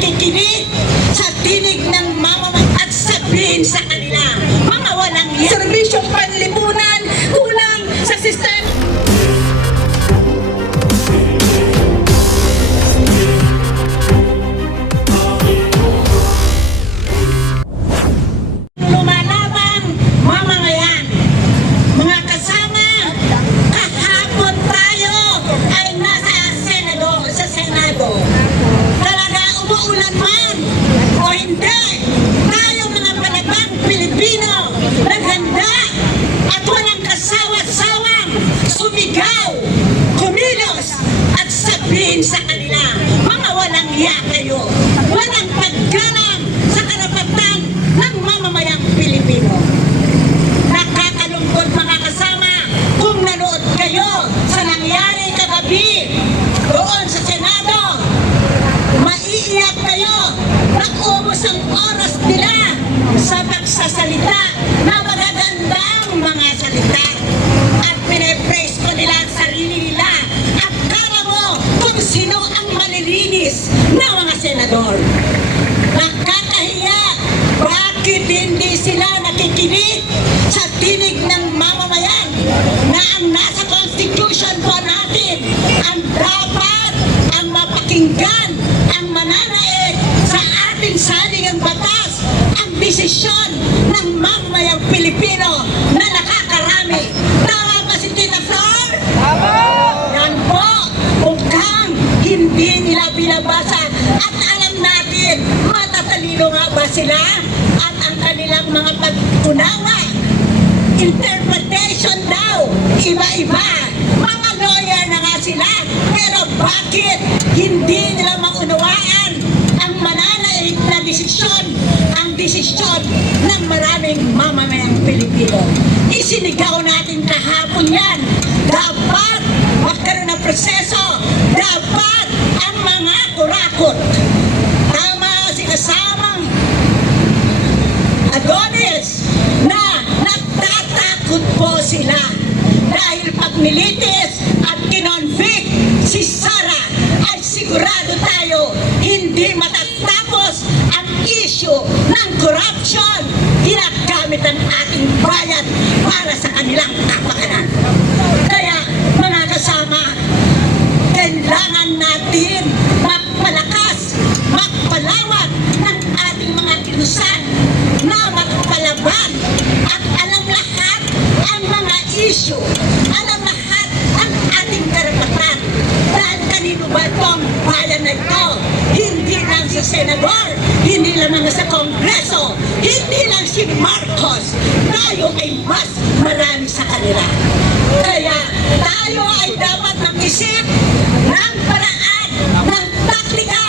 nakikinig sa tinig ng mamamayan at sabihin sa kanila, mga walang serbisyong panlipunan, kulang sa sistema. Lumalabang mamamayan. Mga kasama, kahapon tayo ay nasa Senado. Talaga umuulan man o hindi, tayo mga palagang Pilipino naghanda at walang kasawa-sawang sumigaw, kumilos at sabihin sa kanila, mga walang iya kayo, walang paggalang sa karapatan ng mamamayang Pilipino. Nakakalungkot mga kasama kung nanood kayo sa nangyari kagabi doon sa Senado. Maiiyak kayo, nag-ubos ang oras nila sa pagsasalita na magagandang mga salita at pinipraise ko nila ang sarili nila at kala mo kung sino ang malilinis na mga senador. Nakakahiya, bakit hindi sila nakikinig sa tinig ng mamamayan na ang nasa Constitution po natin ang dapat ang mapakinggan, ang mananaig sa ating saligang batas, ang desisyon ng mamamayang Pilipino na nakakarami. Tama ba si Tina Flor? Tama! Yan po, mukhang hindi nila binabasa at alam natin matatalino nga ba sila at ang kanilang mga pag-unawa. Interpretation daw, iba-iba. Mga lawyer na nga sila, pero bakit hindi nila maunawaan ang mananaig na desisyon, ang desisyon ng maraming mamamayang Pilipino? Isinigaw natin kahapon yan. Dapat magkaroon ng proseso, dapat ang mga kurakot. Tama si kasamang Adonis na natatakot po sila dahil pag nilitis at kinonvict si Sara ay sigurado tayo hindi matatapos ang issue ng corruption ginagamit ang ating bayan para sa kanilang kapakanan. Kaya mga kasama, kailangan natin magpalakas, magpalawak ng ating mga kilusan na magpalaban at alam lahat ang mga issue, alam lahat ang ating karapatan. Dahil kanino ba itong bayan na ito? Hindi lang si Senador, hindi lang mga sa Kongreso, hindi lang si Marcos. Tayo ay mas marami sa kanila. Kaya tayo ay dapat mag-isip ng paraan, ng taktika,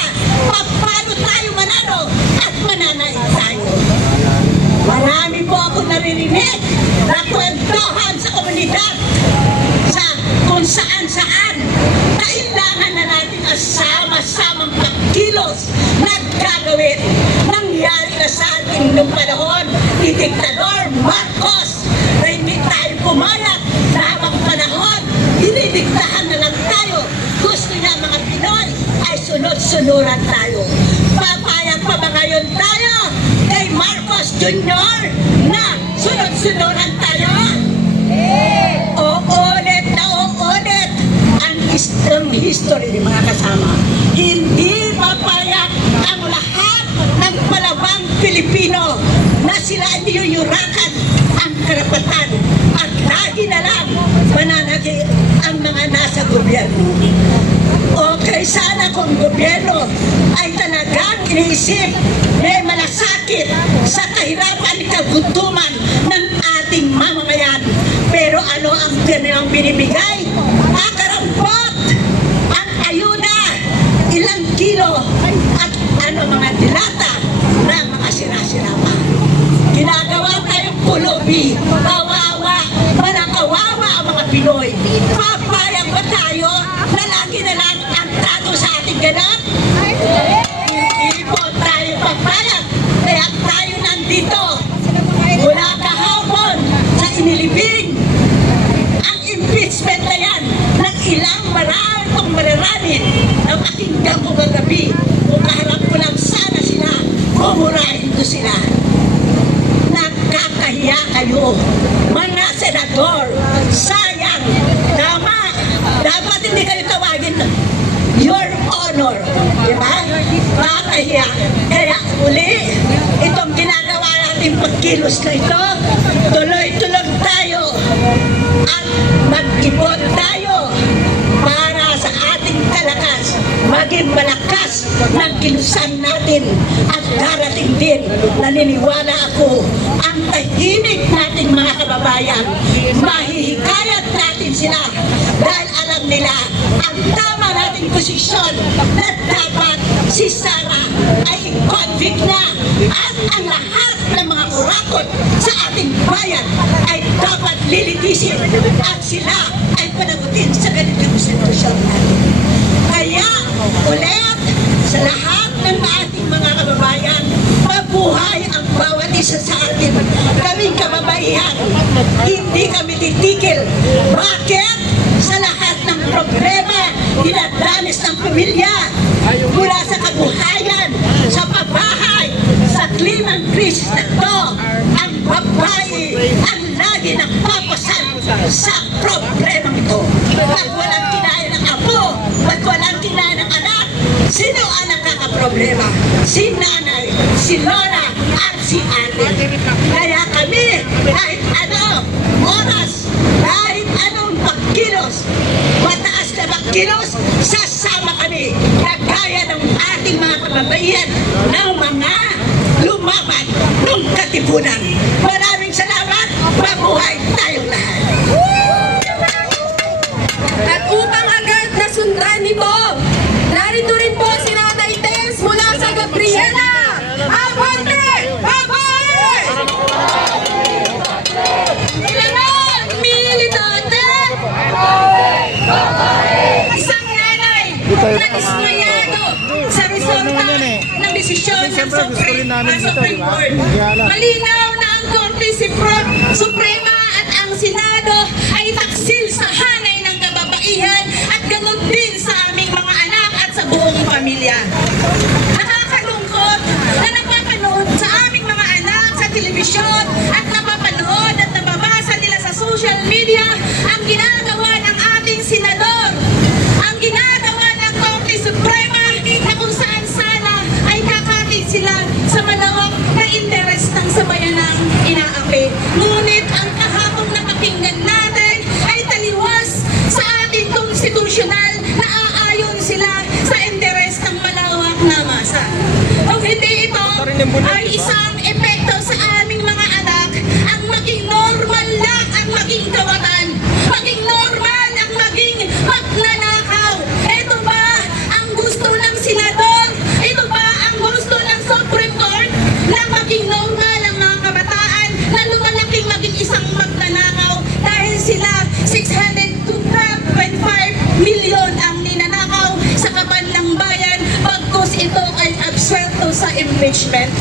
paano tayo manalo at mananaig tayo. Marami po ako naririnig na kwentuhan sa komunidad sa kung saan-saan. Kailangan na natin ang sama-samang pagkilos na gagawin. Nangyari na sa ating nung panahon ni Diktador Marcos na hindi tayo pumayag na habang panahon dinidiktahan na lang tayo. Gusto niya mga Pinoy ay sunod-sunuran tayo. Papayag pa ba ngayon tayo kay Marcos Jr. na sunod-sunuran tayo? Uulit na uulit ang history ng mga kasama. Hindi papayag ang lahat ng palabang Pilipino na sila niyuyurakan ang karapatan at lagi na lang mananagi ang mga nasa gobyerno. Okay, sana kung gobyerno ay talagang iniisip may malasakit sa kahirapan at kagutuman ng ating mamamayan. Pero ano ang kanilang binibigay? Akarampot, ang ayuda, ilang kilo, at mga dilata na mga sira-sira pa. Ginagawa tayong pulubi, kawawa, manakawawa ang mga Pinoy. Papayag ba tayo na lagi na lang ang trato sa ating ganap? Hindi po tayo papayag. Kaya tayo nandito mula kahapon sa inilibing ang impeachment na yan ng ilang marami mararanin ng aking dampo kagabi. Kung kaharap ko lang tayo, mga senador. Sayang, tama. Dapat hindi kayo tawagin Your Honor. Diba? Makahiya. Kaya uli, itong ginagawa natin pagkilos na ito, tuloy-tuloy tayo at mag-ibot tayo para sa ating kalakas, maging malakas ng kilusan natin. At darating din, naniniwala ako, ang tahimik nating mga kababayan, mahihikayat natin sila dahil alam nila ang tama nating posisyon na dapat si Sara ay convict na at ang lahat ng mga kurakot sa ating bayan ay dapat lilitisin at sila ay panagutin sa ganitong sitwasyon natin. Kaya ulit sa lahat ng ating mga kababayan, mabuhay ang bawat isa sa atin. Kaming kababaihan, hindi kami titigil. Bakit? Sa lahat ng problema, dinadanas ng pamilya, mula sa kabuhayan, sa pabahay, sa klimang krisis na ito, ang babae ang lagi nagpapasal sa problemang ito. Pag walang kinaya ng apo, pag walang kinaya ng anak, sino ang nakakaproblema? Si nanay, si lola, at si ate. Kaya kami, kahit ano, oras, kahit anong pagkilos, mataas na pagkilos, sasama kami. Kagaya ng ating mga kababaihan ng mga lumaban ng katipunan. Maraming salamat. Mabuhay tayong lahat. At upang agad na sundan nito, narito rin po si Nanay Tess mula sa Gabriela. Abante! Babae! Kailangan militante! Isang nanay na ismayado sa resulta ng desisyon ng Supreme Court. Malinaw na ang Korte Suprema at ang Senado ay taksil sa hanay ng kababaihan at ganun din sa aming mga anak at sa buong pamilya. Nakakalungkot na napapanood sa aming mga anak sa telebisyon at napapanood at nababasa nila sa social media ang ginagawa ng ating senador, ang ginagawa ng Korte Suprema na kung saan sana ay kakating sila sa malawak na interes ng sambayanang inaapi. Ngunit ang kahapong napakinggan natin ay taliwas sa ating konstitusyonal na aayon sila sa interes ng malawak na masa. Kung hindi ito ay isang epekto sa aming mga anak, ang maging normal lang ang maging kawatan, maging normal ang maging magnanakaw. Ito ba ang gusto ng senador? Ito ba ang gusto ng Supreme Court? Na maging normal ang mga kabataan na lumalaking maging isang magnanakaw dahil sila 612.5 milyon ang ninanakaw sa kaban ng bayan pagkos ito ay absuelto sa impeachment.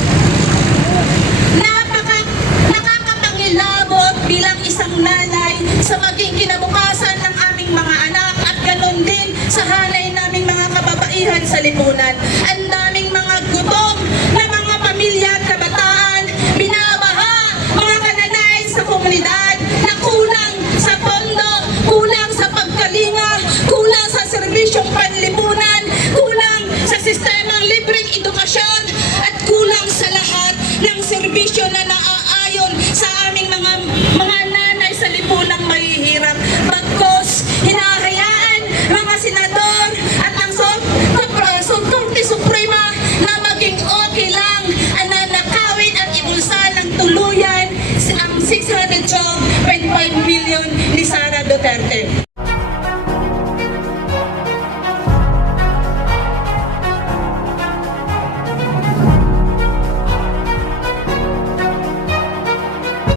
Nakakapangilabot bilang isang nanay sa maging kinabukasan ng aming mga anak at ganon din sa hanay naming mga kababaihan sa lipunan. Ang daming mga gutom na mga pamilya at kabataan, binabaha mga kananay sa komunidad na kulang sa pondo, kulang sa pagkalinga, kulang sa serbisyong panlipunan, kulang sa sistemang libreng edukasyon at kulang sa lahat ng serbisyo na naaayon sa aming mga nanay sa lipunang mahihirap.